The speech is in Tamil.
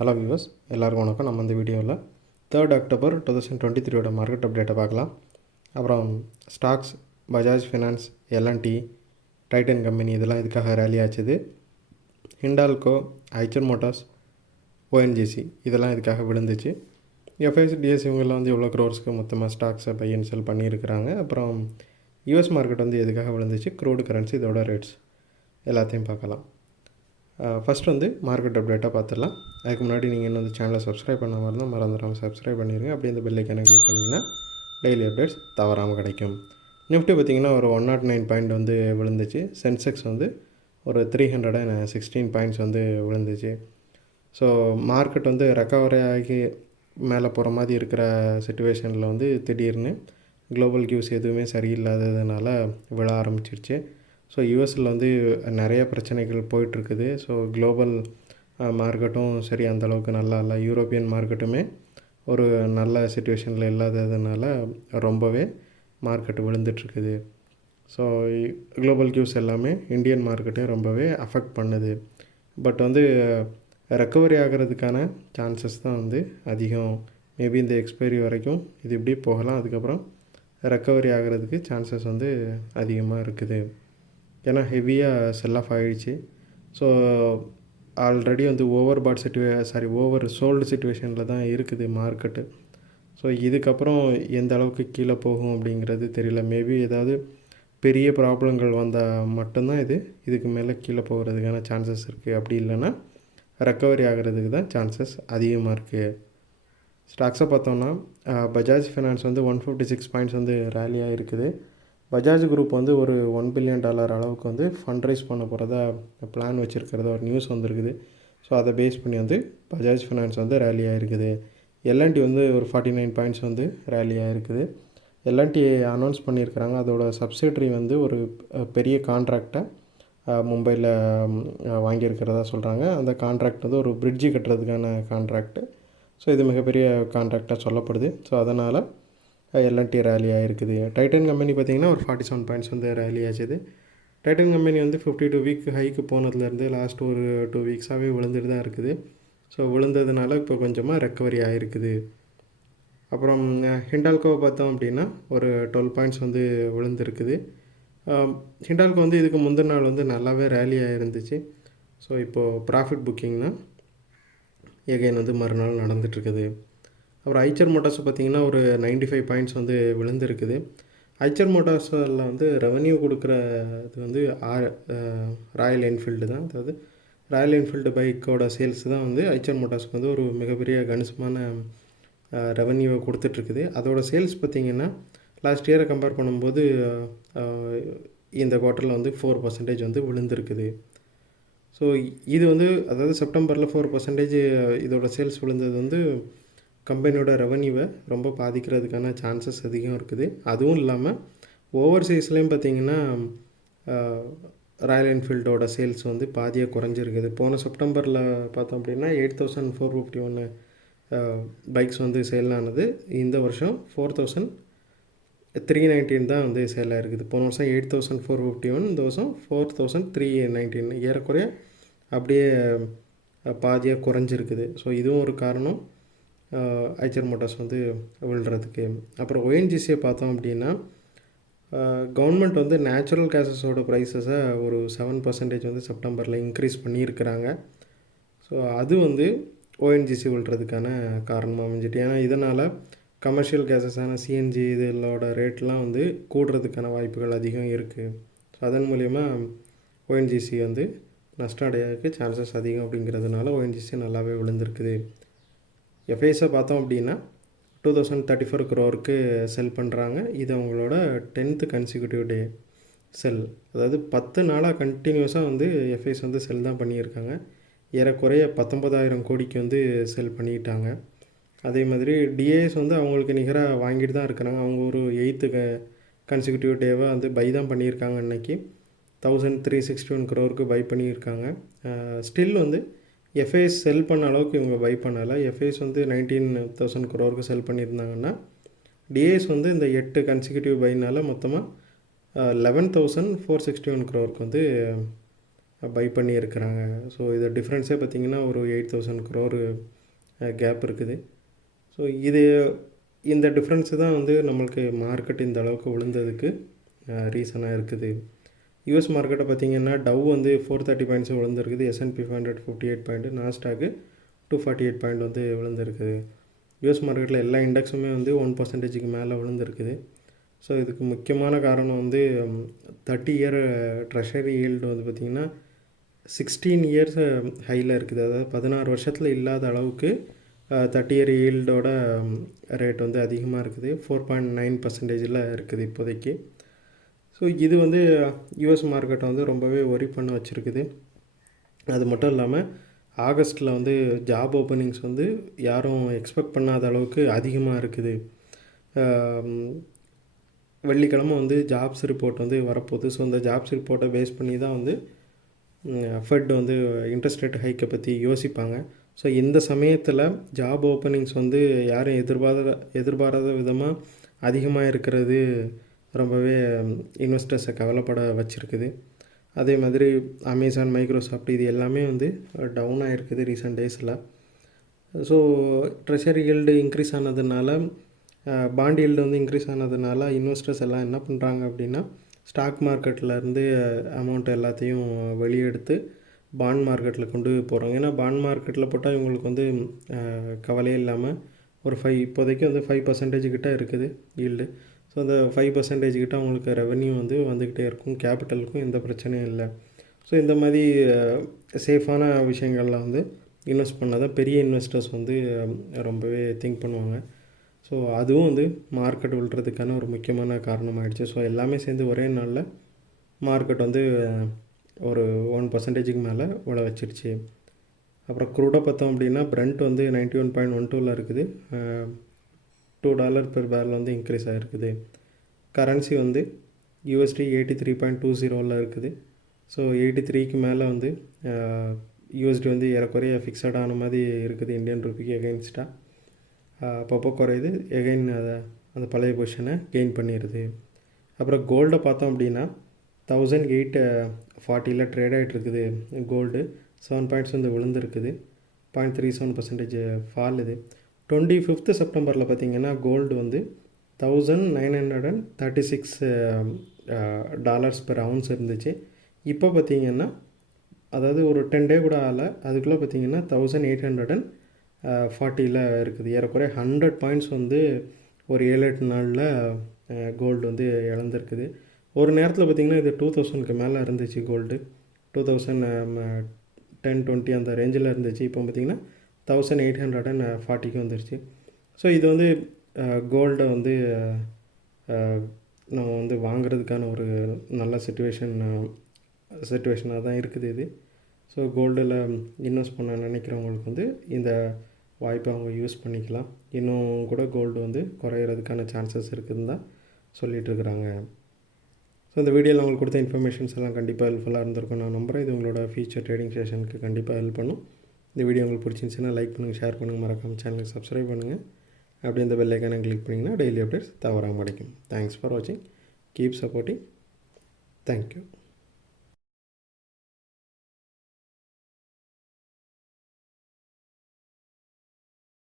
ஹலோ வியூவர்ஸ், எல்லாருக்கும் வணக்கம். நம்ம இந்த வீடியோவில் 3rd October 2023 மார்க்கெட் அப்டேட்டை பார்க்கலாம். அப்புறம் stocks, Bajaj Finance, LNT, Titan company இதெல்லாம் இதுக்காக ரேலி ஆச்சுது. ஹிண்டால்கோ, ஐச்சர் மோட்டார்ஸ், ஓஎன்ஜிசி இதெல்லாம் இதுக்காக விழுந்துச்சு. எஃப்ஐஎஸ், டிஎஸ் இவங்கெல்லாம் எவ்வளோ க்ரோர்ஸ்க்கு மொத்தமாக ஸ்டாக்ஸை பை அண்ட் செல் பண்ணியிருக்கிறாங்க. அப்புறம் யூஎஸ் மார்க்கெட் எதுக்காக விழுந்துச்சு, க்ரூடு கரன்சி, இதோட ரேட்ஸ் எல்லாத்தையும் பார்க்கலாம். ஃபஸ்ட் மார்க்கெட் அப்டேட்டாக பார்த்துடலாம். அதுக்கு முன்னாடி நீங்கள் இன்னும் சேனலை சப்ஸ்கிரைப் பண்ண மாதிரி இருந்தால் மறந்துடாமல் சப்ஸ்கிரைப் பண்ணிடுங்க. அப்படியே இந்த பெல் ஐக்கானை கிளிக் பண்ணிங்கன்னா டெய்லி அப்டேட்ஸ் தவறாமல் கிடைக்கும். நிஃப்டி பார்த்திங்கன்னா ஒரு 109 பாயிண்ட் விழுந்துச்சு. சென்செக்ஸ் ஒரு 316 பாயிண்ட்ஸ் விழுந்துச்சு. ஸோ மார்க்கெட் ரெக்கவரி ஆகி மேலே போகிற மாதிரி இருக்கிற சிச்சுவேஷனில் திடீர்னு குளோபல் கியூஸ் எதுவுமே சரியில்லாததுனால விழ ஆரம்பிச்சிருச்சு. ஸோ யூஎஸில் நிறைய பிரச்சனைகள் போயிட்டுருக்குது. ஸோ குளோபல் மார்க்கெட்டும் சரி அந்தளவுக்கு நல்லா இல்லை. யூரோப்பியன் மார்க்கெட்டுமே ஒரு நல்ல சிச்சுவேஷனில் இல்லாததுனால ரொம்பவே மார்க்கெட்டு விழுந்துட்டுருக்குது. ஸோ குளோபல் கியூஸ் எல்லாமே இந்தியன் மார்க்கெட்டையும் ரொம்பவே அஃபெக்ட் பண்ணுது. பட் ரெக்கவரி ஆகிறதுக்கான சான்சஸ் தான் அதிகம். மேபி இந்த எக்ஸ்பைரி வரைக்கும் இது இப்படி போகலாம். அதுக்கப்புறம் ரெக்கவரி ஆகிறதுக்கு சான்சஸ் அதிகமாக இருக்குது. ஏன்னா ஹெவியாக செல் ஆஃப் ஆகிடுச்சு. So already overbought oversold சிச்சுவேஷனில் தான் இருக்குது மார்க்கெட்டு. ஸோ இதுக்கப்புறம் எந்த அளவுக்கு கீழே போகும் அப்படிங்கிறது தெரியல. மேபி ஏதாவது பெரிய ப்ராப்ளங்கள் வந்தால் மட்டும்தான் இதுக்கு மேலே கீழே போகிறதுக்கான சான்சஸ் இருக்குது. அப்படி இல்லைன்னா ரெக்கவரி ஆகிறதுக்கு தான் சான்சஸ் அதிகமாக இருக்குது. ஸ்டாக்ஸை பார்த்தோன்னா பஜாஜ் ஃபினான்ஸ் 156 பாயிண்ட்ஸ் ரேலியாக இருக்குது. பஜாஜ் குரூப் ஒரு $1 பில்லியன் அளவுக்கு ஃபண்ட் ரைஸ் பண்ண போகிறதா பிளான் வச்சுருக்கிறதா ஒரு நியூஸ் வந்திருக்குது. ஸோ அதை பேஸ் பண்ணி பஜாஜ் ஃபினான்ஸ் ரேலியாக இருக்குது. எல்என்டி ஒரு 49 பாயிண்ட்ஸ் ரேலியாக இருக்குது. எல்என்டி அனௌன்ஸ் பண்ணியிருக்கிறாங்க. அதோட சப்சிடரி ஒரு பெரிய கான்ட்ராக்டை மும்பையில் வாங்கியிருக்கிறதா சொல்கிறாங்க. அந்த கான்ட்ராக்ட் ஒரு பிரிட்ஜு கட்டுறதுக்கான கான்ட்ராக்டு. ஸோ இது மிகப்பெரிய கான்ட்ராக்டாக சொல்லப்படுது. ஸோ அதனால் எல்என்டி ரேலி ஆகிருக்குது. டைட்டன் கம்பெனி பார்த்திங்கன்னா ஒரு 47 பாயிண்ட்ஸ் ரேலி ஆச்சுது. டைட்டன் கம்பெனி 52 வீக் ஹைக்கு போனதுலேருந்து லாஸ்ட் ஒரு 2 வீக்ஸாகவே விழுந்துட்டு தான் இருக்குது. ஸோ விழுந்ததுனால இப்போ கொஞ்சமாக ரெக்கவரி ஆகிருக்குது. அப்புறம் ஹிண்டால்கோவை பார்த்தோம் அப்படின்னா ஒரு 12 பாயிண்ட்ஸ் விழுந்துருக்குது. ஹிண்டால்கோ இதுக்கு முந்தின நாள் நல்லாவே ரேலி ஆகிருந்துச்சு. ஸோ இப்போது ப்ராஃபிட் புக்கிங்னா எகைன் மறுநாள் நடந்துகிட்ருக்குது. அப்புறம் ஐச்சர் மோட்டார்ஸ் பார்த்திங்கன்னா ஒரு 95 பாயிண்ட்ஸ் விழுந்துருக்குது. ஐச்சர் மோட்டார்ஸில் ரெவன்யூ கொடுக்குறது ராயல் என்ஃபீல்டு தான். அதாவது ராயல் என்ஃபீல்டு பைக்கோட சேல்ஸ் தான் ஐச்சர் மோட்டார்ஸ்க்கு ஒரு மிகப்பெரிய கணிசமான ரெவன்யூவை கொடுத்துட்ருக்குது. அதோட சேல்ஸ் பார்த்திங்கன்னா லாஸ்ட் இயரை கம்பேர் பண்ணும்போது இந்த குவார்ட்டரில் 4% விழுந்திருக்குது. ஸோ இது அதாவது செப்டம்பரில் 4% இதோட சேல்ஸ் விழுந்தது கம்பெனியோட ரெவன்யூவை ரொம்ப பாதிக்கிறதுக்கான சான்சஸ் அதிகம் இருக்குது. அதுவும் இல்லாமல் ஓவர்சீஸ்லேயும் பார்த்திங்கன்னா ராயல் என்ஃபீல்டோட சேல்ஸ் பாதியாக குறைஞ்சிருக்குது. போன செப்டம்பரில் பார்த்தோம் அப்படின்னா 8451 பைக்ஸ் சேல் ஆனது. இந்த வருஷம் 4319 தான் சேல் ஆகிருக்குது. போன வருஷம் 8451, இந்த வருஷம் 4319, ஏறக்குறைய அப்படியே பாதியாக குறைஞ்சிருக்குது. ஸோ இதுவும் ஒரு காரணம் ஐச்சர் மோட்டார்ஸ் விழுறதுக்கு. அப்புறம் ஓஎன்ஜிசியை பார்த்தோம் அப்படின்னா கவர்மெண்ட் நேச்சுரல் கேஸஸோட ப்ரைஸஸை ஒரு 7% செப்டம்பரில் இன்க்ரீஸ் பண்ணியிருக்கிறாங்க. ஸோ அது ஓஎன்ஜிசி விழுறதுக்கான காரணமாக அமைஞ்சிட்டு. ஏன்னா இதனால் கமர்ஷியல் கேஸஸான சிஎன்ஜி இதோட ரேட்லாம் கூடுறதுக்கான வாய்ப்புகள் அதிகம் இருக்குது. ஸோ அதன் மூலயமா ஓஎன்ஜிசி நஷ்டம் அடையாதுக்கு சான்சஸ் அதிகம். அப்படிங்கிறதுனால ஓஎன்ஜிசி நல்லாவே விழுந்திருக்குது. எஃப்ஐஎஸை பார்த்தோம் அப்படின்னா 2034 crore செல் பண்ணுறாங்க. இது அவங்களோட 10th கன்சிக்யூட்டிவ் டே செல். அதாவது 10 நாளாக கண்டினியூஸாக எஃப்ஐஎஸ் செல் தான் பண்ணியிருக்காங்க. ஏறக்குறைய 19,000 கோடிக்கு செல் பண்ணிட்டாங்க. அதே மாதிரி டிஏஎஸ் அவங்களுக்கு நிகராக வாங்கிட்டு தான் இருக்கிறாங்க. அவங்க ஒரு 8th கன்சிக்யூட்டிவ் டேவாக பை தான் பண்ணியிருக்காங்க. அன்றைக்கி 1361 crore பை பண்ணியிருக்காங்க. ஸ்டில் எஃப்ஐஎஸ் செல் பண்ண அளவுக்கு இவங்க பை பண்ணலை. எஃப்ஐஎஸ் 19,000 crore செல் பண்ணியிருந்தாங்கன்னா டிஏஎஸ் இந்த 8 கன்சிக்யூட்டிவ் பைனால் மொத்தமாக 11,461 crore பை பண்ணியிருக்கிறாங்க. ஸோ இது டிஃப்ரென்ஸே பார்த்திங்கன்னா ஒரு 8,000 crore கேப் இருக்குது. ஸோ இந்த டிஃப்ரென்ஸு தான் வந்து நம்மளுக்கு மார்க்கெட் இந்த அளவுக்கு விழுந்ததுக்கு ரீசனாக இருக்குது. யூஎஸ் மார்க்கெட்டை பார்த்திங்கன்னா டவ் வந்து 430 பாயிண்ட்ஸ் விழுந்திருக்குது, S&P 500 58 பாயிண்ட்டு, நாஸ்டாக்கு 248 பாயிண்ட் வந்து விழுந்திருக்குது. யூஎஸ் மார்க்கெட்டில் எல்லா இண்டெக்ஸுமே வந்து 1% மேலே விழுந்திருக்குது. ஸோ இதுக்கு முக்கியமான காரணம் வந்து 30 இயர் ட்ரெஷரி ஈல்டு வந்து பார்த்திங்கன்னா 16 இயர்ஸ் ஹையில் இருக்குது. அதாவது 16 வருஷத்தில் இல்லாத அளவுக்கு 30 இயர் ஈல்டோட ரேட் வந்து அதிகமாக இருக்குது. 4.9% இருக்குது இப்போதைக்கு. ஸோ இது வந்து யூஎஸ் மார்க்கெட்டை வந்து ரொம்பவே ஒரி பண்ண வச்சுருக்குது. அது மட்டும் இல்லாமல் ஆகஸ்ட்டில் வந்து ஜாப் ஓப்பனிங்ஸ் வந்து யாரும் எக்ஸ்பெக்ட் பண்ணாத அளவுக்கு அதிகமாக இருக்குது. வெள்ளிக்கிழமை வந்து ஜாப்ஸ் ரிப்போர்ட் வந்து வரப்போகுது. ஸோ அந்த ஜாப்ஸ் ரிப்போர்ட்டை பேஸ் பண்ணி தான் வந்து ஃபெட் வந்து இன்ட்ரெஸ்ட் ரேட் ஹைக்கை பற்றி யோசிப்பாங்க. ஸோ இந்த சமயத்தில் ஜாப் ஓப்பனிங்ஸ் வந்து யாரும் எதிர்பாராத விதமாக அதிகமாக இருக்கிறது ரொம்பவே இன்வெஸ்டர்ஸை கவலைப்பட வச்சுருக்குது. அதே மாதிரி அமேசான், மைக்ரோசாஃப்ட் இது எல்லாமே வந்து டவுன் ஆகிருக்குது ரீசெண்ட் டேஸில். ஸோ ட்ரெஷரி ஈல்டு இன்க்ரீஸ் ஆனதுனால, பாண்ட் ஈல்டு வந்து இன்க்ரீஸ் ஆனதுனால இன்வெஸ்டர்ஸ் எல்லாம் என்ன பண்ணுறாங்க அப்படின்னா, ஸ்டாக் மார்க்கெட்லேருந்து அமௌண்ட் எல்லாத்தையும் வெளியே எடுத்து பாண்ட் மார்க்கெட்டில் கொண்டு போகிறாங்க. ஏன்னா பாண்ட் மார்க்கெட்டில் போட்டால் இவங்களுக்கு வந்து கவலையே இல்லாமல் ஒரு இப்போதைக்கு வந்து 5% கிட்ட இருக்குது ஈல்டு. ஸோ அந்த 5% கிட்ட அவங்களுக்கு ரெவென்யூ வந்து வந்துக்கிட்டே இருக்கும். கேபிட்டலுக்கும் எந்த பிரச்சனையும் இல்லை. ஸோ இந்த மாதிரி சேஃபான விஷயங்களில் வந்து இன்வெஸ்ட் பண்ணால் தான் பெரிய இன்வெஸ்டர்ஸ் வந்து ரொம்பவே திங்க் பண்ணுவாங்க. ஸோ அதுவும் வந்து மார்க்கெட் விழுறதுக்கான ஒரு முக்கியமான காரணமாகிடுச்சு. ஸோ எல்லாமே சேர்ந்து ஒரே நாளில் மார்க்கெட் வந்து ஒரு 1%க்கு மேலே விழ வச்சிருச்சு. அப்புறம் க்ரூடாக பார்த்தோம் அப்படின்னா பிரெண்ட் வந்து 91.12 இருக்குது. $2 per barrel வந்து இன்க்ரீஸ் ஆகிருக்குது. கரன்சி வந்து USD 83.20 இருக்குது. ஸோ 83க்கு மேலே வந்து USD வந்து ஏறக்குறைய ஃபிக்ஸடான மாதிரி இருக்குது இந்தியன் ருபிக்கு எகெயின்ஸ்டாக. அப்பப்போ குறையுது, எகெயின் அந்த பழைய பொசிஷனை கெயின் பண்ணிடுது. அப்புறம் கோல்டை பார்த்தோம் அப்படின்னா 1840 ட்ரேட் ஆகிட்டுருக்குது. கோல்டு 7 பாயிண்ட்ஸ் வந்து விழுந்துருக்குது. 0.37% ஃபால். இது 25th செப்டம்பரில் பார்த்திங்கன்னா கோல்டு வந்து $1,936 per ounce இருந்துச்சு. இப்போ பார்த்திங்கன்னா அதாவது ஒரு 10 டே கூட ஆகலை, அதுக்குள்ளே பார்த்திங்கன்னா 1840 இருக்குது. ஏறக்குறைய 100 பாயிண்ட்ஸ் வந்து ஒரு 7-8 நாளில் கோல்டு வந்து இழந்திருக்குது. ஒரு நேரத்தில் பார்த்திங்கன்னா இது 2000க்கு மேலே இருந்துச்சு. கோல்டு 2010-20 அந்த ரேஞ்சில் இருந்துச்சு. இப்போ பார்த்திங்கன்னா 1840க்கு வந்துருச்சு. ஸோ இது வந்து கோல்டை வந்து நம்ம வந்து வாங்கிறதுக்கான ஒரு நல்ல சுச்சுவேஷனாக தான் இருக்குது இது. ஸோ கோல்டில் இன்வெஸ்ட் பண்ண நினைக்கிறவங்களுக்கு வந்து இந்த வாய்ப்பை அவங்க யூஸ் பண்ணிக்கலாம். இன்னும் கூட கோல்டு வந்து குறையிறதுக்கான சான்சஸ் இருக்குதுன்னு தான் சொல்லிகிட்ருக்குறாங்க. ஸோ இந்த வீடியோவில் உங்களுக்கு கொடுத்த இன்ஃபர்மேஷன்ஸ் எல்லாம் கண்டிப்பாக ஹெல்ப்ஃபுல்லாக இருந்திருக்கும் நான் நம்புகிறேன். இது உங்களோட ஃபியூச்சர் ட்ரேடிங் செஷனுக்கு கண்டிப்பாக ஹெல்ப் பண்ணும். இந்த வீடியோ உங்களுக்கு பிடிச்சிருந்துச்சுன்னா லைக் பண்ணுங்கள், ஷேர் பண்ணுங்கள், மறக்காமல் சேனலுக்கு சப்ஸ்கிரைப் பண்ணுங்கள். அப்படி இந்த பெல் ஐக்கானை கிளிக் பண்ணிங்கன்னா டெய்லி அப்டேட்ஸ் தவறாமல் கிடைக்கும். தேங்க்ஸ் ஃபார் வாட்சிங். Keep supporting. தேங்க்யூ.